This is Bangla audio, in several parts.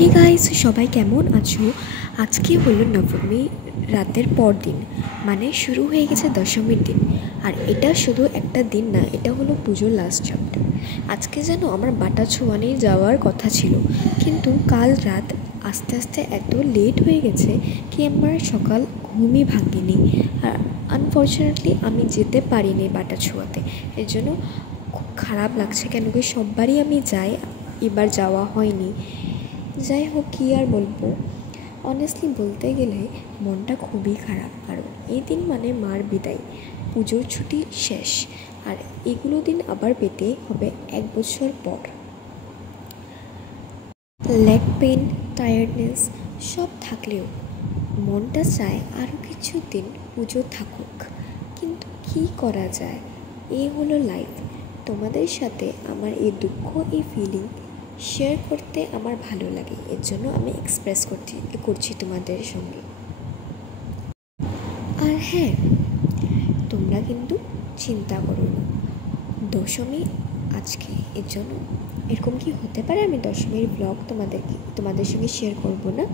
হে গাইস, সবাই কেমন আছো? আজকে হলো নবমী রাতের পর দিন, মানে শুরু হয়ে গেছে দশমীর দিন। আর এটা শুধু একটা দিন না, এটা হলো পুজোর লাস্ট চ্যাপ্টার। আজকে যেন আমার বাটাছুয়ানি যাওয়ার কথা ছিল, কিন্তু কাল রাত আস্তে আস্তে এত লেট হয়ে গেছে কি আমার সকাল ঘুমই ভাঙেনি। আর আনফর্চুনেটলি আমি যেতে পারিনি বাটাছুয়াতে। এর জন্য খুব খারাপ লাগছে, কেন কি সববারই আমি যাই, এবার যাওয়া হয়নি। যাই হোক, কী আর বলবো, অনেস্টলি বলতে গেলে মনটা খুবই খারাপ। কারণ এই দিন মানে মার বিদায়, পুজোর ছুটি শেষ, আর এগুলো দিন আবার পেতে হবে 1 বছর পর। লেগ পেন, টায়ার্ডনেস সব থাকলেও মনটা চায় আরও কিছু দিন পুজো থাকুক, কিন্তু কী করা যায়, এই হলো লাইফ। তোমাদের সাথে আমার এই দুঃখ, এই ফিলিং শেয়ার করতে আমার ভালো লাগে, এর জন্য আমি এক্সপ্রেস করছি তোমাদের সঙ্গে। আর হ্যাঁ, তোমরা কিন্তু চিন্তা করো না, দশমী আজকে, এর জন্য এরকম কি হতে পারে আমি দশমীর ব্লগ তোমাদের সঙ্গে শেয়ার করব না?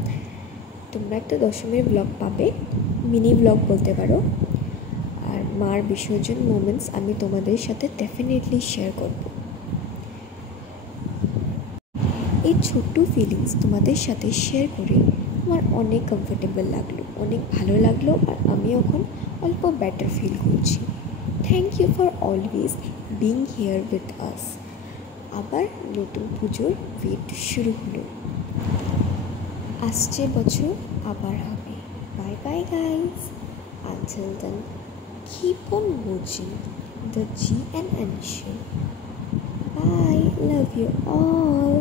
তোমরা একটা দশমীর ব্লগ পাবে, মিনি ব্লগ বলতে পারো। আর মার বিসর্জন মোমেন্টস আমি তোমাদের সাথে ডেফিনেটলি শেয়ার করব। এই ছোট্ট ফিলিংস তোমাদের সাথে শেয়ার করে আমার অনেক কমফোর্টেবল লাগলো, অনেক ভালো লাগলো, আর আমি এখন অল্প বেটার ফিল করছি। Thank you for always being here with us. আবার নতুন পুজোর ওয়েট শুরু হলো, আসছে বছর আবার হবে। Bye bye guys, until then keep on watching the GNN show. Bye, love you all.